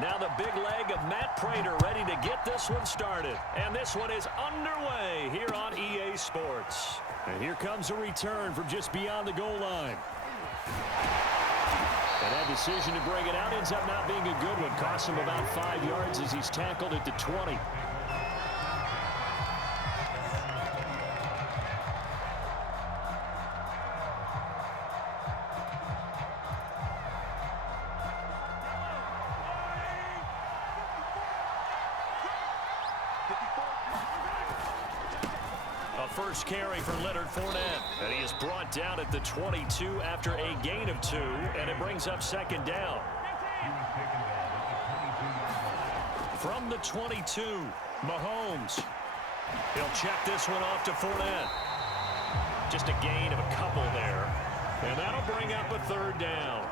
Now the big leg of Matt Prater ready to get this one started. And this one is underway here on EA Sports. And here comes a return from just beyond the goal line. And that decision to bring it out ends up not being a good one. Costs him about 5 yards as he's tackled at the 20. First carry for Leonard Fournette. And he is brought down at the 22 after a gain of 2. And it brings up second down. From the 22, Mahomes. He'll check this one off to Fournette. Just a gain of a couple there. And that'll bring up a third down.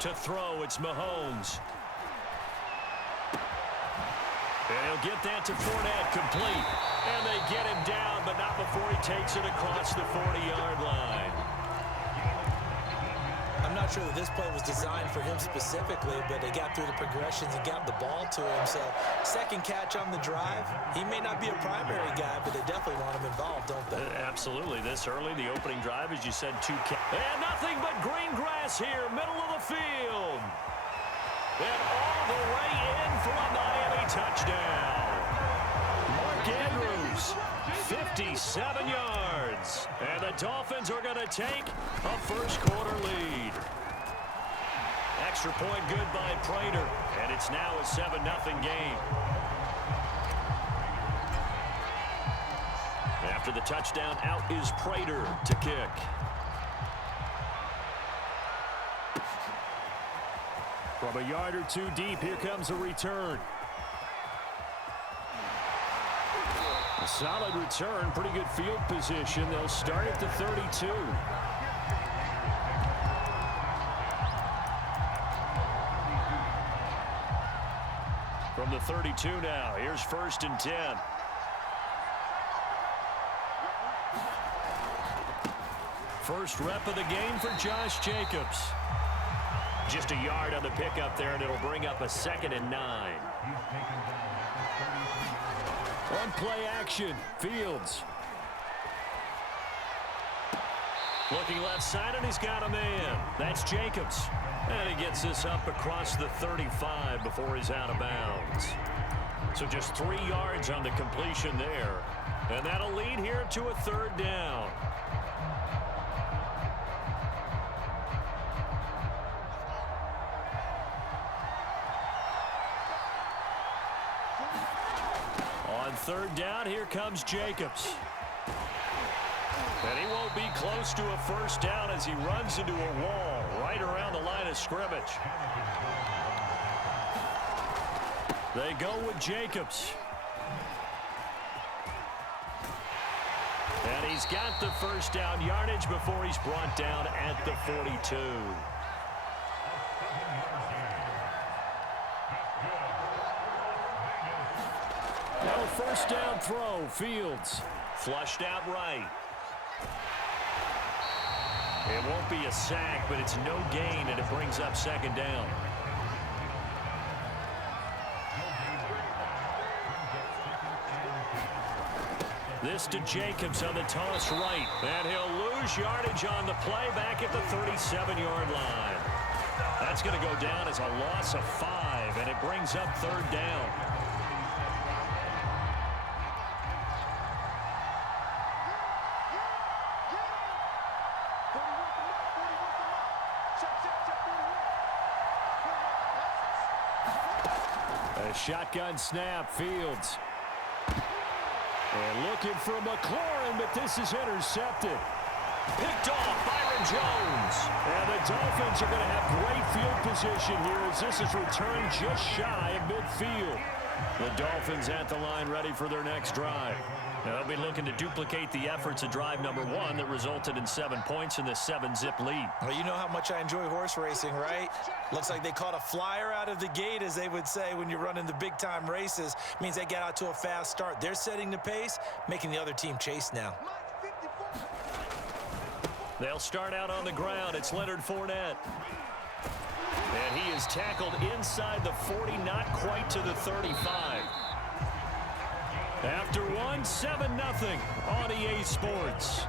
To throw, it's Mahomes. And he'll get that to Fournette, complete. And they get him down, but not before he takes it across the 40-yard line. I'm not sure that this play was designed for him specifically, but they got through the progressions and got the ball to him. So, second catch on the drive. He may not be a primary guy, but they definitely want him involved, don't they? Absolutely. This early, the opening drive, as you said, and nothing but green grass here, middle of the field. And all the way in for a Miami touchdown. Mark Andrews, 57 yards. And the Dolphins are going to take a first-quarter lead. Extra point good by Prater. And it's now a 7-0 game. After the touchdown, out is Prater to kick. From a yard or two deep, here comes a return. A solid return, pretty good field position. They'll start at the 32. From the 32 now, here's 1st and 10. First rep of the game for Josh Jacobs. Just a yard on the pickup there, and it'll bring up a 2nd and 9. On play action, Fields. Looking left side, and he's got a man. That's Jacobs. And he gets this up across the 35 before he's out of bounds. So just 3 yards on the completion there. And that'll lead here to a 3rd down. On 3rd down, here comes Jacobs. And he won't be close to a first down as he runs into a wall right around the line of scrimmage. They go with Jacobs. And he's got the first down yardage before he's brought down at the 42. Now first down throw, Fields. Flushed out right. It won't be a sack, but it's no gain, and it brings up 2nd down. This to Jacobs on the toss right. And he'll lose yardage on the play back at the 37-yard line. That's going to go down as a loss of 5, and it brings up 3rd down. A shotgun snap, Fields. And looking for McLaurin, but this is intercepted. Picked off Byron Jones. And the Dolphins are going to have great field position here as this is returned just shy of midfield. The Dolphins at the line ready for their next drive. They'll be looking to duplicate the efforts of drive number 1 that resulted in 7 points in this 7-zip lead. Well, you know how much I enjoy horse racing, right? Looks like they caught a flyer out of the gate, as they would say when you're running the big-time races. Means they get out to a fast start. They're setting the pace, making the other team chase now. They'll start out on the ground. It's Leonard Fournette. And he is tackled inside the 40, not quite to the 35. After 7-0 on EA Sports.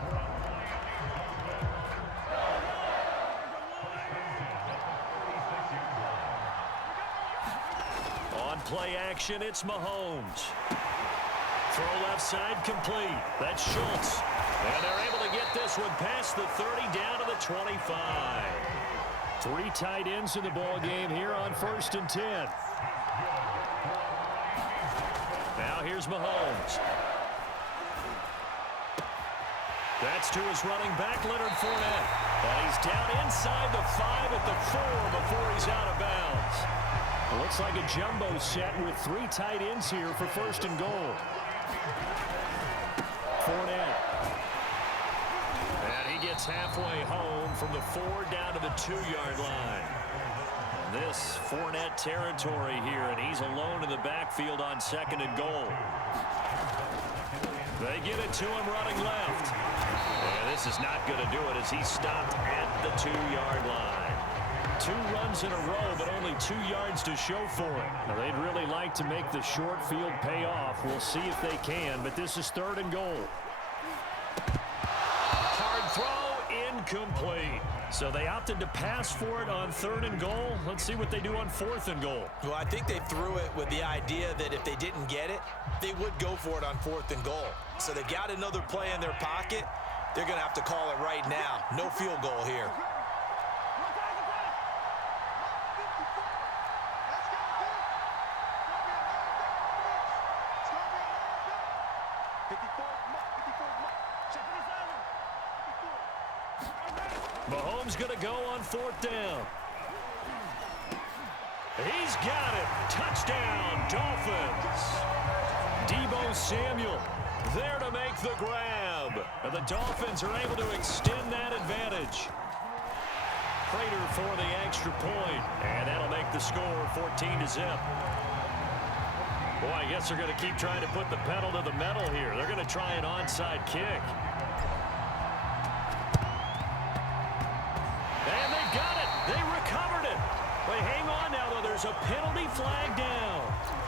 On play action, it's Mahomes. Throw left side complete. That's Schultz. And they're able to get this one past the 30 down to the 25. 3 tight ends in the ball game here on 1st and 10. Now here's Mahomes. That's to his running back, Leonard Fournette. And he's down inside the 5 at the 4 before he's out of bounds. It looks like a jumbo set with 3 tight ends here for 1st and goal. Fournette. And he gets halfway home from the 4 down to the 2-yard line. This Fournette territory here, and he's alone in the backfield on 2nd and goal. They get it to him running left. And this is not going to do it as he's stopped at the 2-yard line. 2 runs in a row, but only 2 yards to show for it. Now, they'd really like to make the short field pay off. We'll see if they can, but this is 3rd and goal. Hard throw, incomplete. So they opted to pass for it on 3rd and goal. Let's see what they do on 4th and goal. Well, I think they threw it with the idea that if they didn't get it, they would go for it on 4th and goal. So they've got another play in their pocket. They're going to have to call it right now. No field goal here. Mahomes going to go on 4th down. He's got it. Touchdown, Dolphins. Deebo Samuel there to make the grab. And the Dolphins are able to extend that advantage. Prater for the extra point. And that'll make the score 14-0. Boy, I guess they're going to keep trying to put the pedal to the metal here. They're going to try an onside kick. And they've got it. They recovered it. They hang on now, though. There's a penalty flag down.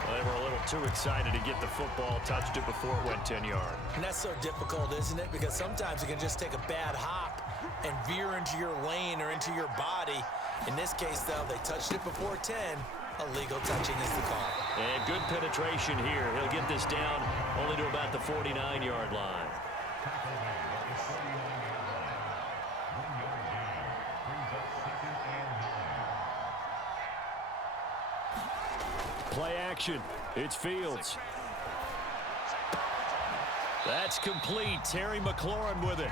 Well, they were a little too excited to get the football, touched it before it went 10 yards. And that's so difficult, isn't it? Because sometimes it can just take a bad hop and veer into your lane or into your body. In this case, though, they touched it before 10. Illegal touching is the call. And good penetration here. He'll get this down only to about the 49-yard line. Play action. It's Fields. That's complete. Terry McLaurin with it.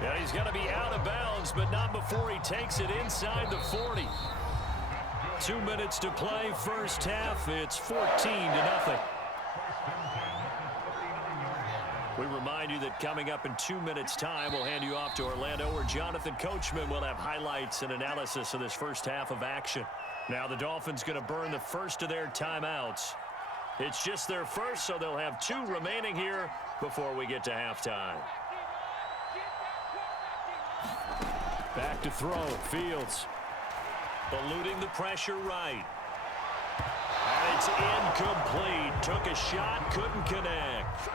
Yeah, he's going to be out of bounds, but not before he takes it inside the 40. 2 minutes to play, first half. It's 14-0. We remind you that coming up in 2 minutes' time, we'll hand you off to Orlando, where Jonathan Coachman will have highlights and analysis of this first half of action. Now the Dolphins going to burn the first of their timeouts. It's just their first, so they'll have 2 remaining here before we get to halftime. Back to throw, Fields. Eluding the pressure right. And it's incomplete. Took a shot, couldn't connect.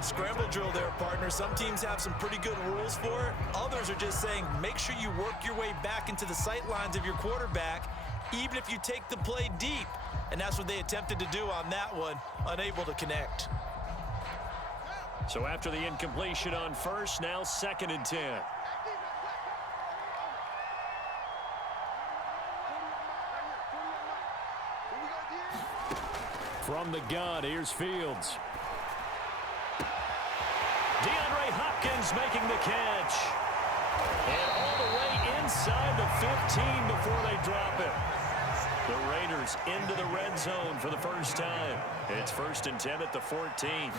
Scramble drill there, partner. Some teams have some pretty good rules for it. Others are just saying, make sure you work your way back into the sight lines of your quarterback, even if you take the play deep. And that's what they attempted to do on that one, unable to connect. So after the incompletion on first, now 2nd and 10. From the gun, here's Fields. DeAndre Hopkins making the catch. And all the way inside the 15 before they drop it. The Raiders into the red zone for the first time. It's 1st and 10 at the 14.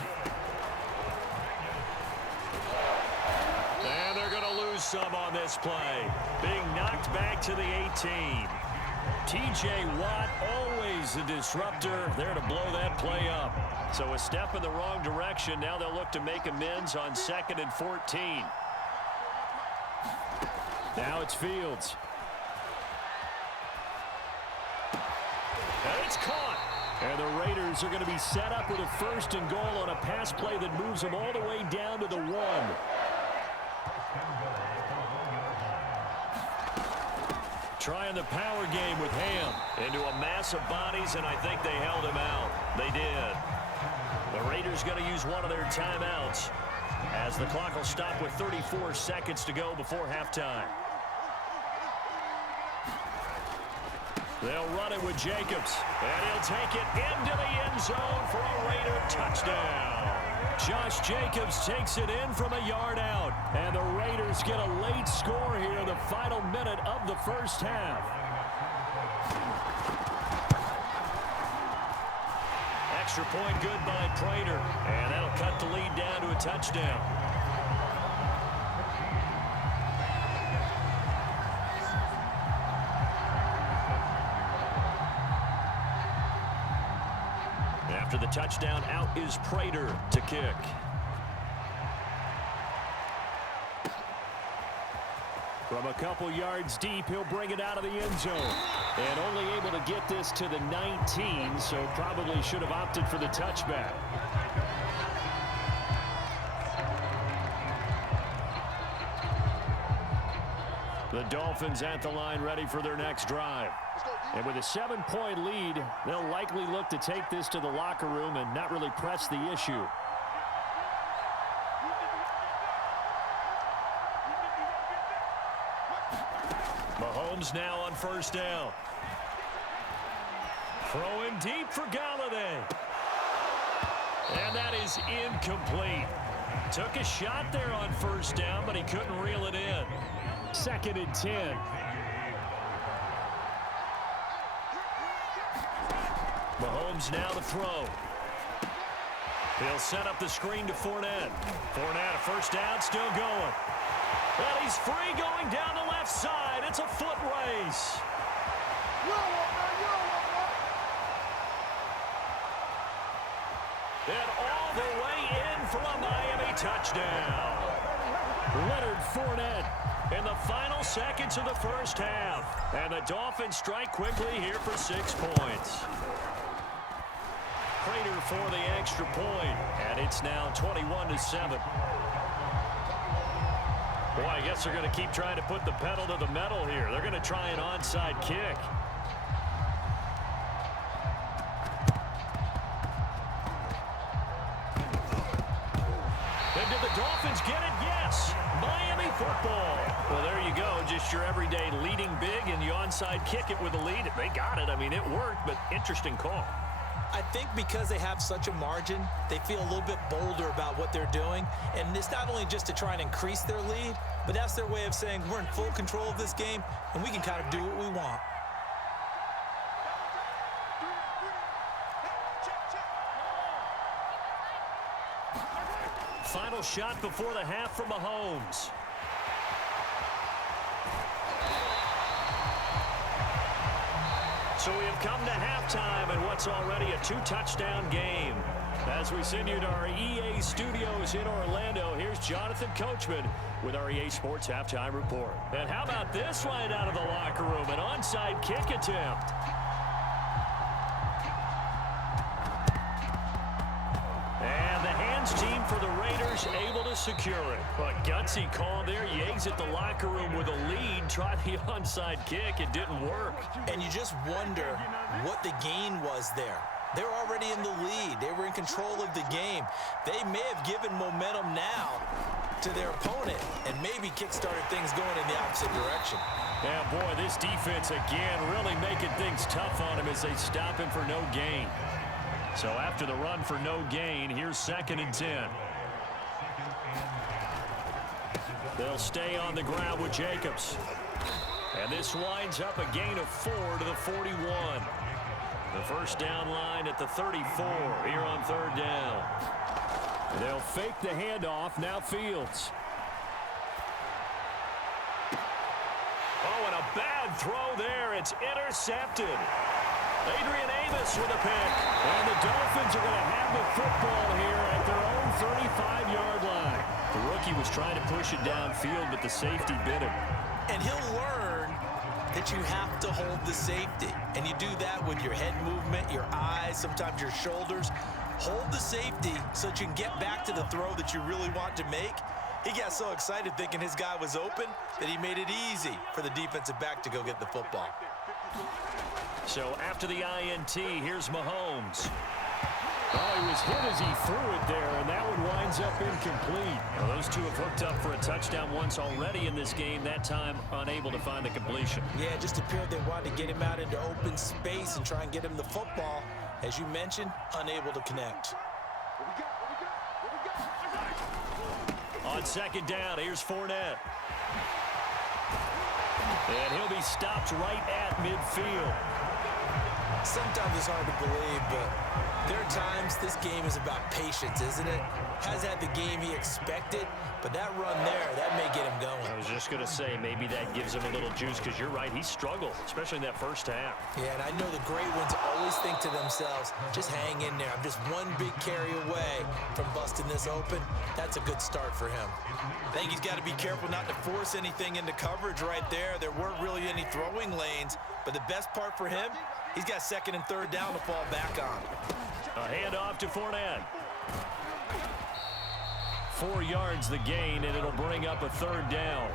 some on this play. Being knocked back to the 18. T.J. Watt, always a disruptor, there to blow that play up. So a step in the wrong direction. Now they'll look to make amends on 2nd and 14. Now it's Fields. And it's caught. And the Raiders are going to be set up with a 1st and goal on a pass play that moves them all the way down to the 1. Trying the power game with Ham into a mass of bodies, and I think they held him out. They did. The Raiders going to use one of their timeouts as the clock will stop with 34 seconds to go before halftime. They'll run it with Jacobs, and he'll take it into the end zone for a Raider touchdown. Josh Jacobs takes it in from a yard out, and the Raiders get a late score here in the final minute of the first half. Extra point good by Prater, and that'll cut the lead down to a touchdown. After the touchdown, out is Prater to kick. From a couple yards deep, he'll bring it out of the end zone. And only able to get this to the 19, so probably should have opted for the touchback. The Dolphins at the line ready for their next drive. And with a 7-point lead, they'll likely look to take this to the locker room and not really press the issue. Mahomes now on 1st down. Throwing deep for Galladay. And that is incomplete. Took a shot there on 1st down, but he couldn't reel it in. 2nd and 10. Mahomes now to throw. He'll set up the screen to Fournette. Fournette, a 1st down, still going. And he's free going down the left side. It's a foot race. And all the way in for a Miami touchdown. Leonard Fournette in the final seconds of the first half. And the Dolphins strike quickly here for 6 points. Prater for the extra point, and it's now 21-7. Boy, I guess they're going to keep trying to put the pedal to the metal here. They're going to try an onside kick. And did the Dolphins get it? Yes. Miami football. Well, there you go. Just your everyday leading big, and you onside kick it with a lead. They got it. I mean, it worked, but interesting call. I think because they have such a margin, they feel a little bit bolder about what they're doing. And it's not only just to try and increase their lead, but that's their way of saying we're in full control of this game, and we can kind of do what we want. Final shot before the half from Mahomes. So we have come to halftime in what's already a 2-touchdown game. As we send you to our EA studios in Orlando, here's Jonathan Coachman with our EA Sports Halftime Report. And how about this line out of the locker room? An onside kick attempt. And the hands team for the Raiders able to secure it. But gutsy call there. You exit the locker room with a lead. Try the onside kick. It didn't work. And you just wonder what the gain was there. They're already in the lead. They were in control of the game. They may have given momentum now to their opponent and maybe kick-started things going in the opposite direction. Yeah, boy, this defense again really making things tough on him as they stop him for no gain. So after the run for no gain, here's 2nd and 10. They'll stay on the ground with Jacobs. And this winds up a gain of 4 to the 41. The first down line at the 34 here on 3rd down. They'll fake the handoff. Now Fields. throw there. It's intercepted. Adrian Amos with a pick. And the Dolphins are going to have the football here at their own 35-yard line. The rookie was trying to push it downfield, but the safety bit him. And he'll learn that you have to hold the safety. And you do that with your head movement, your eyes, sometimes your shoulders. Hold the safety so that you can get back to the throw that you really want to make. He got so excited thinking his guy was open that he made it easy for the defensive back to go get the football. So after the INT, here's Mahomes. Oh, he was hit as he threw it there, and that one winds up incomplete. Well, those two have hooked up for a touchdown once already in this game, that time unable to find the completion. Yeah, it just appeared they wanted to get him out into open space and try and get him the football. As you mentioned, unable to connect. On second down, here's Fournette. And he'll be stopped right at midfield. Sometimes it's hard to believe, but there are times this game is about patience, isn't it? Has had the game he expected, but that run there, that may get him going. I was just going to say, maybe that gives him a little juice, because you're right, he struggled, especially in that first half. Yeah, and I know the great ones always think to themselves, just hang in there. I'm just one big carry away from busting this open. That's a good start for him. I think he's got to be careful not to force anything into coverage right there. There weren't really any throwing lanes, but the best part for him, he's got second and third down to fall back on. A handoff to Fournette. 4 yards the gain, and it'll bring up a third down.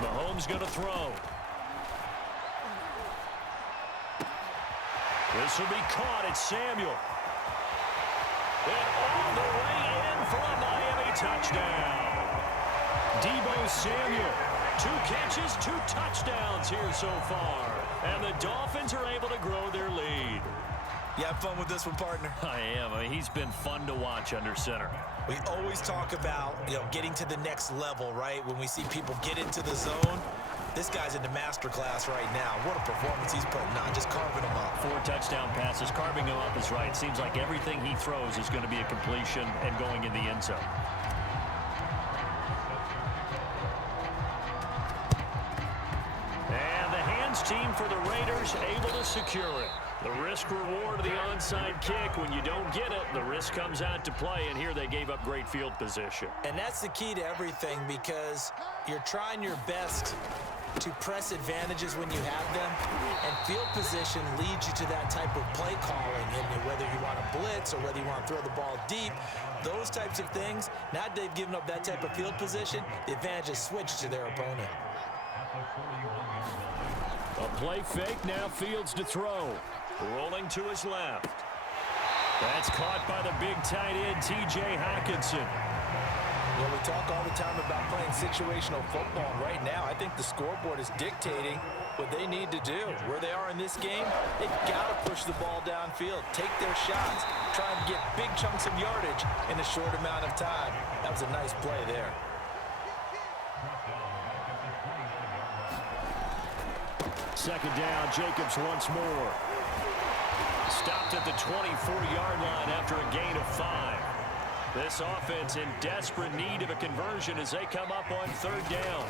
Mahomes going to throw. This will be caught. It's Samuel. And all the way in for a Miami touchdown. Deebo Samuel, 2 catches, 2 touchdowns here so far. And the Dolphins are able to grow their lead. You have fun with this one, partner? I am. I mean, he's been fun to watch under center. We always talk about, getting to the next level, right? When we see people get into the zone, this guy's in the master class right now. What a performance he's putting on, just carving them up. 4 touchdown passes. Carving him up is right. It seems like everything he throws is going to be a completion and going in the end zone. And the hands team for the Raiders able to secure it. The risk-reward of the onside kick. When you don't get it, the risk comes out to play, and here they gave up great field position. And that's the key to everything, because you're trying your best to press advantages when you have them, and field position leads you to that type of play calling, and whether you want to blitz or whether you want to throw the ball deep, those types of things. Now that they've given up that type of field position, the advantage is switched to their opponent. A play fake, now Fields to throw. Rolling to his left. That's caught by the big tight end, T.J. Hockenson. Well, we talk all the time about playing situational football, and right now I think the scoreboard is dictating what they need to do. Where they are in this game, they've got to push the ball downfield, take their shots, try and get big chunks of yardage in a short amount of time. That was a nice play there. Second down, Jacobs once more. Stopped at the 24-yard line after a gain of 5. This offense in desperate need of a conversion as they come up on third down.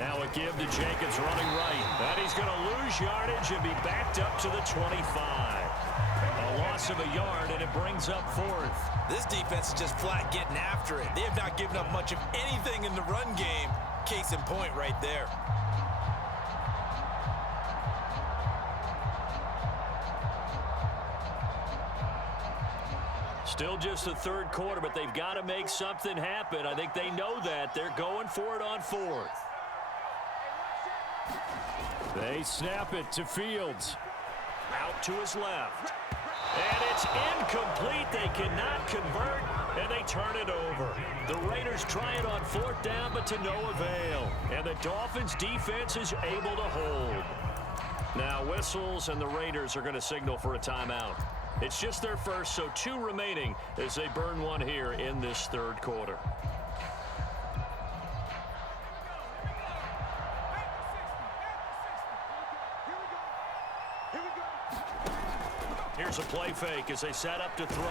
Now a give to Jacobs running right. And he's going to lose yardage and be backed up to the 25. A loss of a yard, and it brings up 4th. This defense is just flat getting after it. They have not given up much of anything in the run game. Case in point right there. Still just the third quarter, but they've got to make something happen. I think they know that. They're going for it on 4th. They snap it to Fields. Out to his left. And it's incomplete. They cannot convert, and they turn it over. The Raiders try it on 4th down, but to no avail. And the Dolphins' defense is able to hold. Now whistles, and the Raiders are going to signal for a timeout. It's just their first, so 2 remaining as they burn one here in this third quarter. Here we go. There's a play fake as they set up to throw.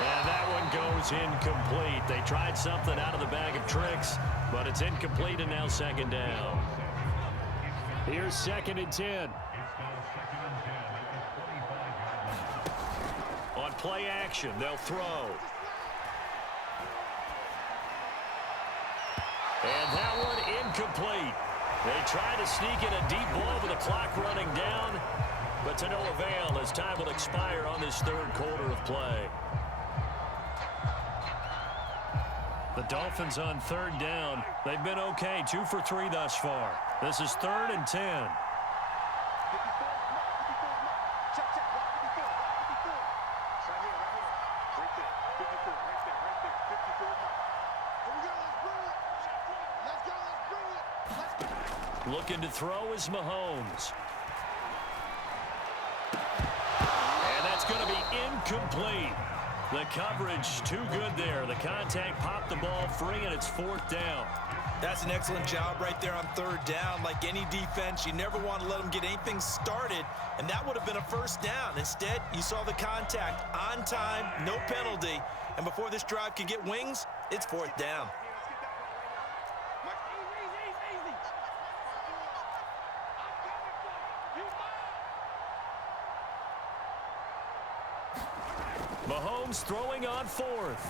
And that one goes incomplete. They tried something out of the bag of tricks, but it's incomplete, and now second down. Here's 2nd and 10. On play action, they'll throw. And that one incomplete. They try to sneak in a deep ball with the clock running down, but to no avail as time will expire on this 3rd quarter of play. The Dolphins on 3rd down. They've been okay, 2 for 3 thus far. This is 3rd and 10. Looking to throw is Mahomes. And that's going to be incomplete. The coverage too good there. The contact popped the ball free, and it's 4th down. That's an excellent job right there on 3rd down. Like any defense, you never want to let them get anything started, and that would have been a 1st down. Instead, you saw the contact on time, no penalty, and before this drive can get wings, it's 4th down. Mahomes throwing on 4th.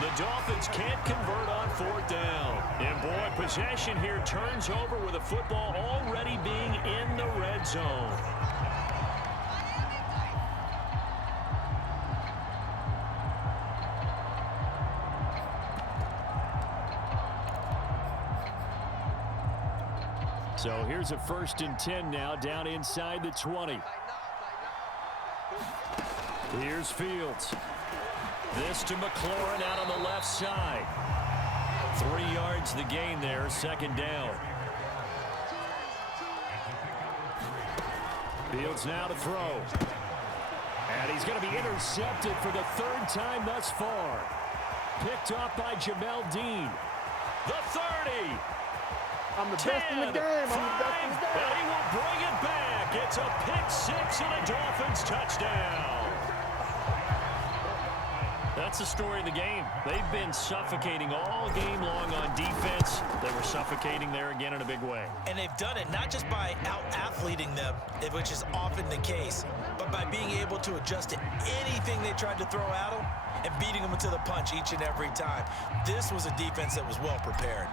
The Dolphins can't convert on 4th down. And boy, possession here turns over with the football already being in the red zone. So here's a 1st and 10 now, down inside the 20. Here's Fields. This to McLaurin out on the left side. 3 yards the gain there, 2nd down. Fields now to throw. And he's going to be intercepted for the 3rd time thus far. Picked off by Jamel Dean. The 30. I'm the best in the game. I'm the best in the game. And he will bring it back. It's a pick 6 and a Dolphins touchdown. That's the story of the game. They've been suffocating all game long on defense. They were suffocating there again in a big way. And they've done it not just by out-athleting them, which is often the case, but by being able to adjust to anything they tried to throw at them and beating them to the punch each and every time. This was a defense that was well prepared.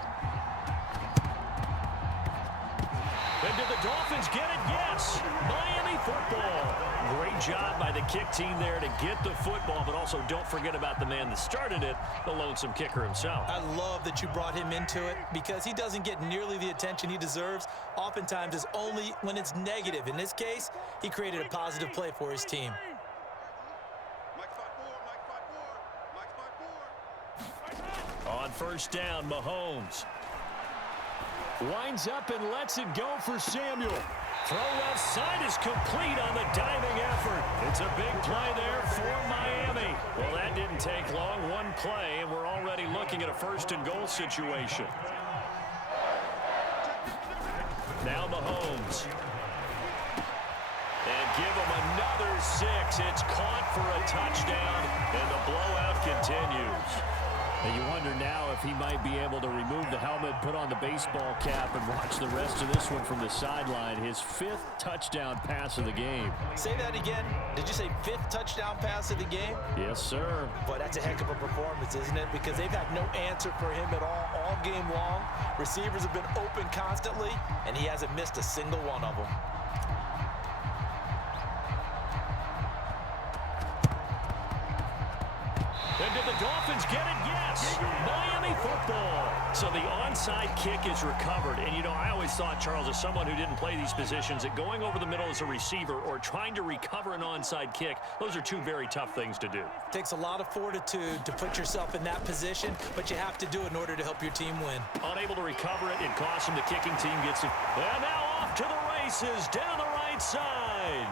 And did the Dolphins get it? Yes. Miami football. Great job by the kick team there to get the football, but also don't forget about the man that started it, the lonesome kicker himself. I love that you brought him into it because he doesn't get nearly the attention he deserves. Oftentimes it's only when it's negative. In this case, he created a positive play for his team. On 1st down, Mahomes winds up and lets it go for Samuel. Throw left side is complete on the diving effort. It's a big play there for Miami. Well, that didn't take long. One play, and we're already looking at a 1st and goal situation. Now Mahomes. And give him another 6. It's caught for a touchdown, and the blowout continues. And you wonder now if he might be able to remove the helmet, put on the baseball cap, and watch the rest of this one from the sideline. His 5th touchdown pass of the game. Say that again. Did you say 5th touchdown pass of the game? Yes, sir. Boy, that's a heck of a performance, isn't it? Because they've had no answer for him at all game long. Receivers have been open constantly, and he hasn't missed a single one of them. And did the Dolphins get it? Yes. Miami football. So the onside kick is recovered. And, you know, I always thought, Charles, as someone who didn't play these positions, that going over the middle as a receiver or trying to recover an onside kick, those are 2 very tough things to do. It takes a lot of fortitude to put yourself in that position, but you have to do it in order to help your team win. Unable to recover it, it costs him. The kicking team gets it. And now off to the races down the right side.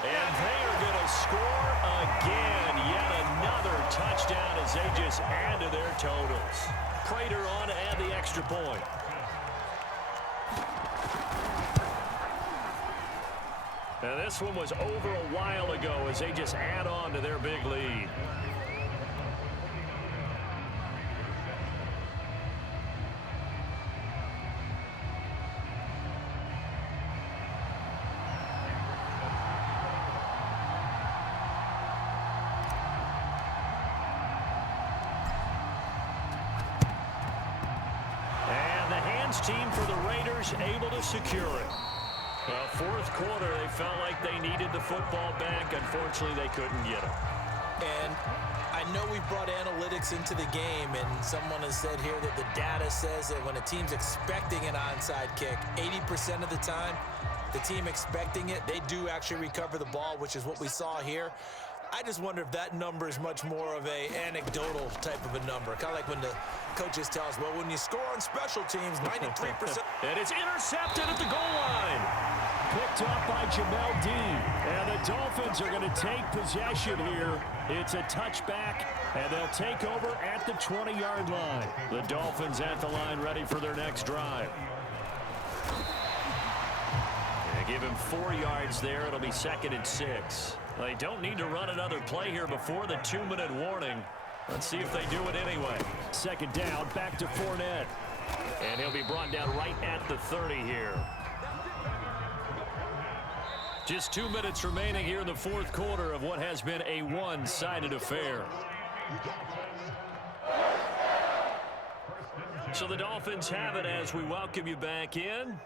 And they are going to score again. Yet another touchdown as they just add to their totals. Prater on to add the extra point. And this one was over a while ago as they just add on to their big lead. And the hands team for the Raiders able to secure it. Well, fourth quarter, they felt like they needed the football back. Unfortunately, they couldn't get it. And I know we've brought analytics into the game, and someone has said here that the data says that when a team's expecting an onside kick, 80% of the time, the team expecting it, they do actually recover the ball, which is what we saw here. I just wonder if that number is much more of a anecdotal type of a number. Kind of like when the coaches tell us, well, when you score on special teams, 93%. And it's intercepted at the goal line. Picked off by Jamel Dean. And the Dolphins are going to take possession here. It's a touchback, and they'll take over at the 20-yard line. The Dolphins at the line ready for their next drive. They give him 4 yards there. It'll be 2nd and 6. They don't need to run another play here before the 2-minute warning. Let's see if they do it anyway. 2nd down, back to Fournette. And he'll be brought down right at the 30 here. Just 2 minutes remaining here in the fourth quarter of what has been a one-sided affair. So the Dolphins have it as we welcome you back in.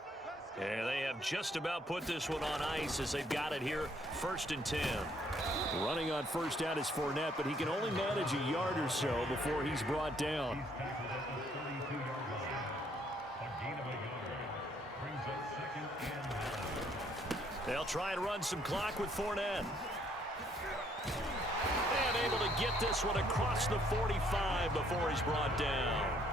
And they have just about put this one on ice as they've got it here, 1st and 10. Running on first down is Fournette, but he can only manage a yard or so before he's brought down. They'll try and run some clock with Fournette. And able to get this one across the 45 before he's brought down.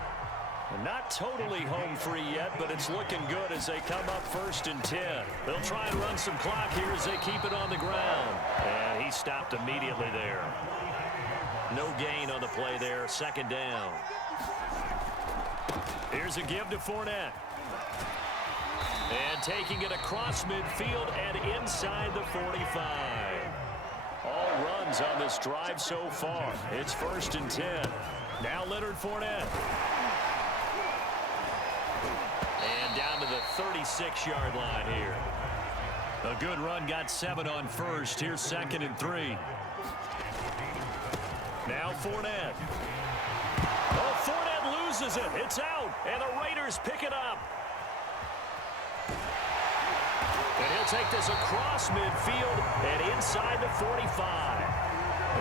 And not totally home free yet, but it's looking good as they come up 1st and 10. They'll try and run some clock here as they keep it on the ground. And he stopped immediately there. No gain on the play there, 2nd down. Here's a give to Fournette. And taking it across midfield and inside the 45. All runs on this drive so far. It's 1st and 10. Now Leonard Fournette. And down to the 36-yard line here. A good run, got 7 on first. Here's 2nd and 3. Now Fournette. Oh, Fournette loses it. It's out. And the Raiders pick it up. And he'll take this across midfield and inside the 45.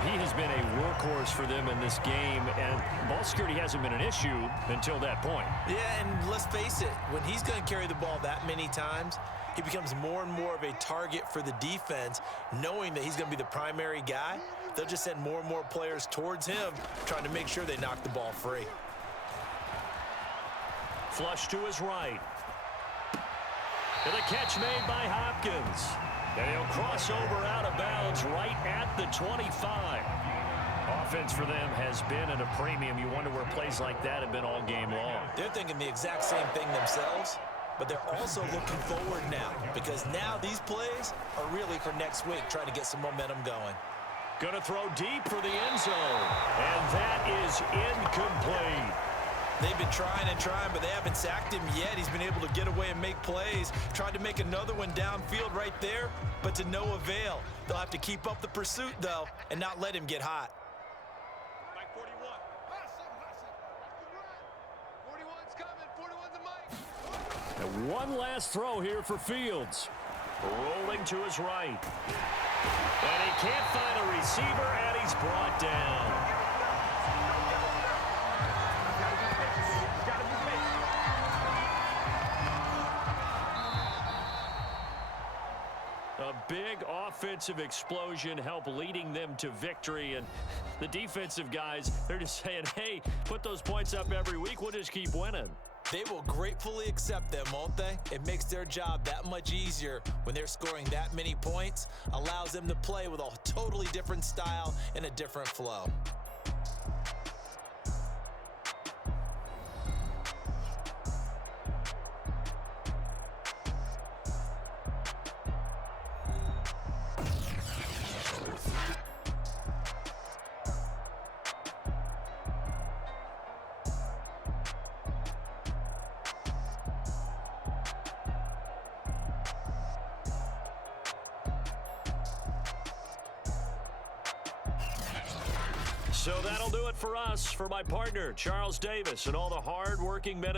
He has been a workhorse for them in this game, and ball security hasn't been an issue until that point. Yeah, and let's face it, when he's going to carry the ball that many times, he becomes more and more of a target for the defense, knowing that he's going to be the primary guy. They'll just send more and more players towards him, trying to make sure they knock the ball free. Flush to his right. And the catch made by Hopkins. And he'll cross over out of bounds right at the 25. Offense for them has been at a premium. You wonder where plays like that have been all game long. They're thinking the exact same thing themselves, but they're also looking forward now, because now these plays are really for next week, trying to get some momentum going. Going to throw deep for the end zone. And that is incomplete. They've been trying and trying, but they haven't sacked him yet. He's been able to get away and make plays. Tried to make another one downfield right there, but to no avail. They'll have to keep up the pursuit, though, and not let him get hot. Mike 41. Hustle, 41's coming. 41's a Mike. And one last throw here for Fields. Rolling to his right. And he can't find a receiver, and he's brought down. A big offensive explosion helped leading them to victory, and the defensive guys, they're just saying, hey, put those points up every week, we'll just keep winning. They will gratefully accept them, won't they? It makes their job that much easier when they're scoring that many points, allows them to play with a totally different style and a different flow. So that'll do it for us. For my partner, Charles Davis, and all the hard-working men